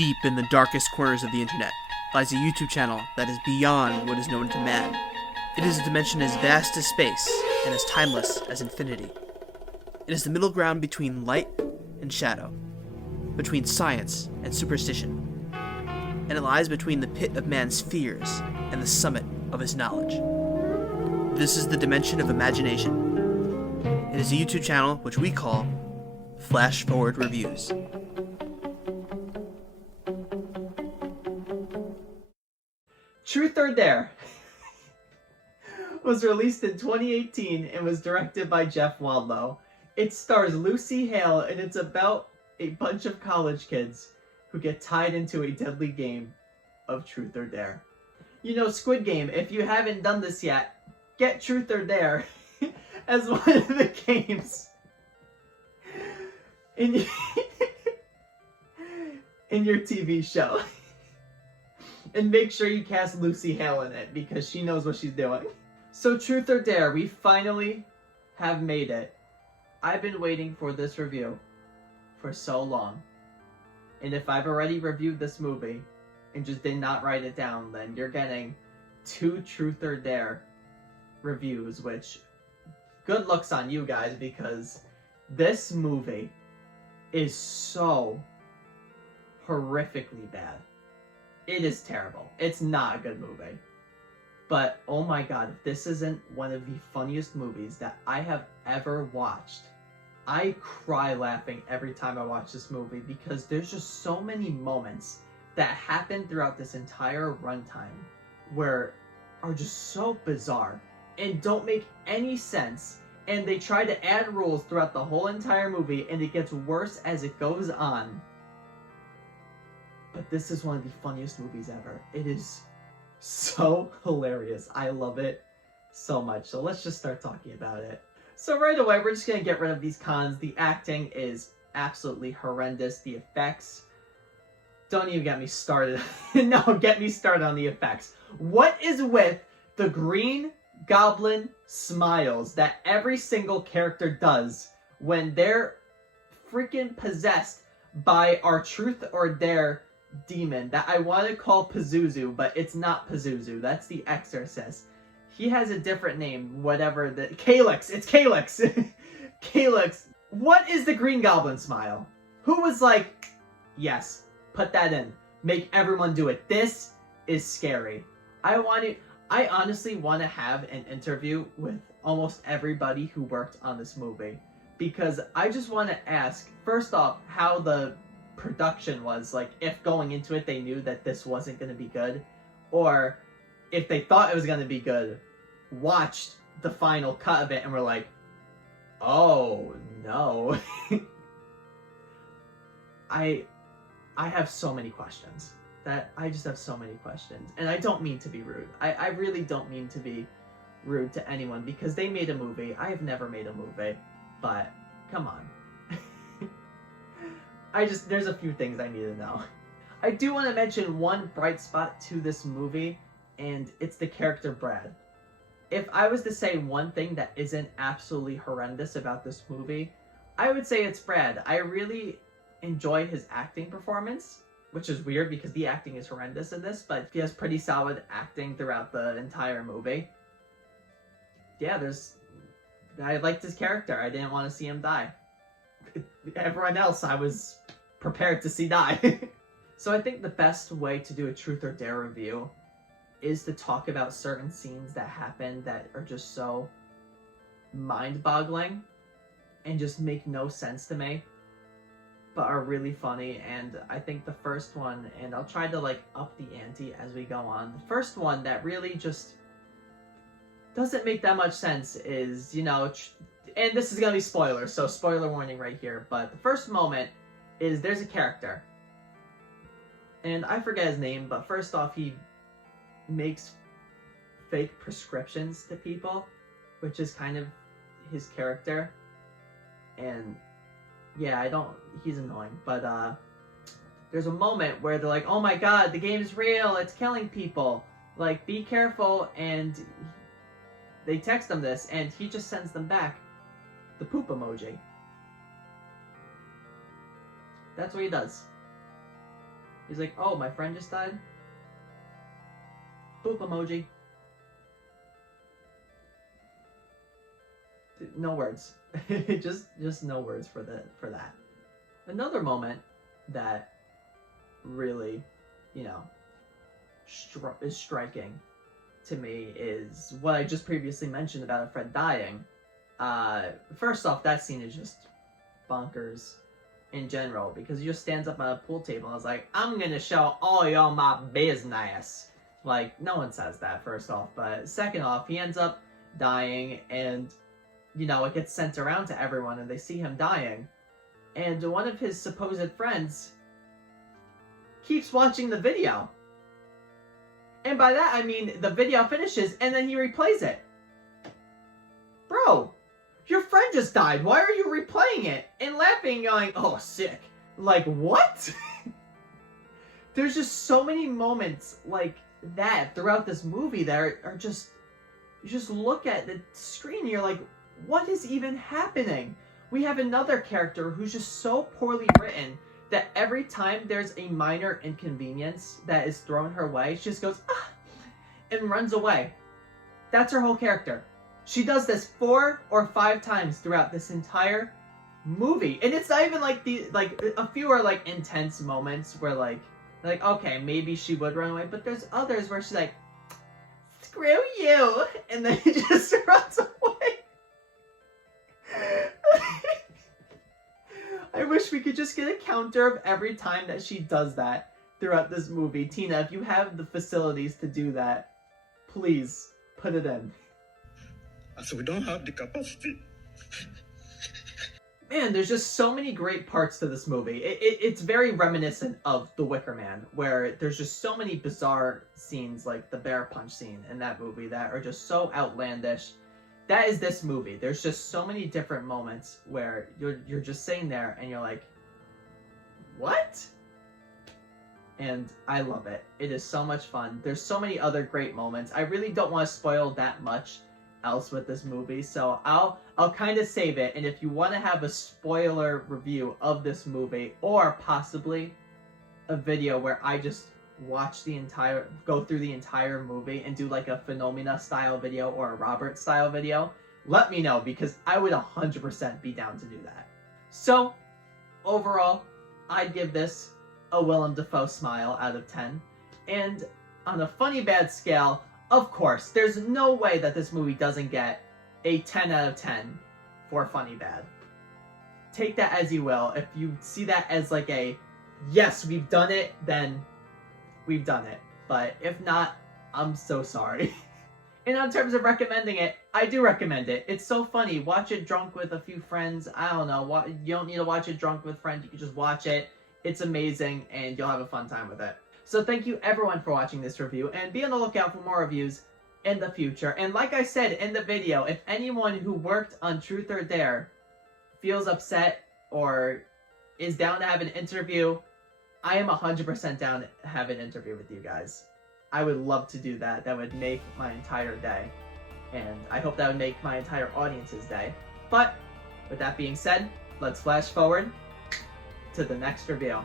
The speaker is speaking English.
Deep in the darkest corners of the internet lies a YouTube channel that is beyond what is known to man. It is a dimension as vast as space and as timeless as infinity. It is the middle ground between light and shadow, between science and superstition, and it lies between the pit of man's fears and the summit of his knowledge. This is the dimension of imagination. It is a YouTube channel which we call Flash Forward Reviews. Truth or Dare was released in 2018 and was directed by Jeff Wadlow. It stars Lucy Hale, and it's about a bunch of college kids who get tied into a deadly game of Truth or Dare. You know, Squid Game, if you haven't done this yet, get Truth or Dare as one of the games in your TV show. And make sure you cast Lucy Hale in it, because she knows what she's doing. So Truth or Dare, we finally have made it. I've been waiting for this review for so long. And if I've already reviewed this movie and just did not write it down, then you're getting 2 Truth or Dare reviews, which good looks on you guys, because this movie is so horrifically bad. It is terrible. It's not a good movie. But, oh my god, if this isn't one of the funniest movies that I have ever watched. I cry laughing every time I watch this movie, because there's just so many moments that happen throughout this entire runtime where are just so bizarre and don't make any sense. And they try to add rules throughout the whole entire movie, and it gets worse as it goes on. But this is one of the funniest movies ever. It is so hilarious. I love it so much. So let's just start talking about it. So right away, we're just going to get rid of these cons. The acting is absolutely horrendous. The effects, don't even get me started. No, get me started on the effects. What is with the Green Goblin smiles that every single character does when they're freaking possessed by our Truth or Dare demon that I want to call Pazuzu, but it's not Pazuzu. That's the Exorcist. He has a different name, whatever. Calyx. It's Calyx. Calyx. What is the Green Goblin smile? Who was like, yes, put that in. Make everyone do it. This is scary. I honestly want to have an interview with almost everybody who worked on this movie, because I just want to ask, first off, how the production was, like, if going into it they knew that this wasn't going to be good, or if they thought it was going to be good, watched the final cut of it and were like, oh no. I have so many questions. I just have so many questions, and I don't mean to be rude. I really don't mean to be rude to anyone, because they made a movie. I have never made a movie, but come on. There's a few things I need to know. I do want to mention one bright spot to this movie, and it's the character Brad. If I was to say one thing that isn't absolutely horrendous about this movie, I would say it's Brad. I really enjoy his acting performance, which is weird because the acting is horrendous in this, but he has pretty solid acting throughout the entire movie. Yeah, I liked his character. I didn't want to see him die. Everyone else I was prepared to see die. So I think the best way to do a Truth or Dare review is to talk about certain scenes that happen that are just so mind-boggling and just make no sense to me, but are really funny. And I think the first one, and I'll try to like up the ante as we go on, the first one that really just doesn't make that much sense is, you know, and this is going to be spoilers, so spoiler warning right here, but the first moment is there's a character, and I forget his name, but first off, he makes fake prescriptions to people, which is kind of his character, and yeah, he's annoying, but there's a moment where they're like, oh my god, the game is real, it's killing people, like, be careful, and they text him this, and he just sends them back the poop emoji. That's what he does. He's like, oh, my friend just died? Boop emoji. No words. just no words for that. Another moment that really, you know, is striking to me is what I just previously mentioned about a friend dying. First off, that scene is just bonkers in general, because he just stands up at a pool table and is like, I'm gonna show all y'all my business. Like, no one says that, first off, but second off, he ends up dying, and, you know, it gets sent around to everyone, and they see him dying, and one of his supposed friends keeps watching the video. And by that, I mean, the video finishes, and then he replays it. Bro, your friend just died. Why are you replaying it and laughing, going, oh, sick? Like, what? There's just so many moments like that throughout this movie that are just, you just look at the screen and you're like, what is even happening? We have another character who's just so poorly written that every time there's a minor inconvenience that is thrown her way, she just goes, ah, and runs away. That's her whole character. She does this 4 or 5 times throughout this entire movie. And it's not even like a few are like intense moments where like okay, maybe she would run away, but there's others where she's like, screw you, and then he just runs away. I wish we could just get a counter of every time that she does that throughout this movie. Tina, if you have the facilities to do that, please put it in. So we don't have the capacity. Man, there's just so many great parts to this movie. It's very reminiscent of The Wicker Man, where there's just so many bizarre scenes, like the bear punch scene in that movie, that are just so outlandish. That is this movie. There's just so many different moments where you're just sitting there and you're like, what? And I love it. It is so much fun. There's so many other great moments. I really don't want to spoil that much else with this movie, so I'll kind of save it. And if you want to have a spoiler review of this movie, or possibly a video where I just go through the entire movie and do like a Phenomena style video or a Robert style video, let me know, because I would 100% be down to do that. So overall, I'd give this a Willem Dafoe smile out of 10. And on a funny bad scale, of course, there's no way that this movie doesn't get a 10 out of 10 for funny bad. Take that as you will. If you see that as like a, yes, we've done it, then we've done it. But if not, I'm so sorry. And in terms of recommending it, I do recommend it. It's so funny. Watch it drunk with a few friends. I don't know. You don't need to watch it drunk with friends. You can just watch it. It's amazing, and you'll have a fun time with it. So thank you everyone for watching this review, and be on the lookout for more reviews in the future. And like I said in the video, if anyone who worked on Truth or Dare feels upset or is down to have an interview, I am 100% down to have an interview with you guys. I would love to do that. That would make my entire day. And I hope that would make my entire audience's day. But with that being said, let's flash forward to the next review.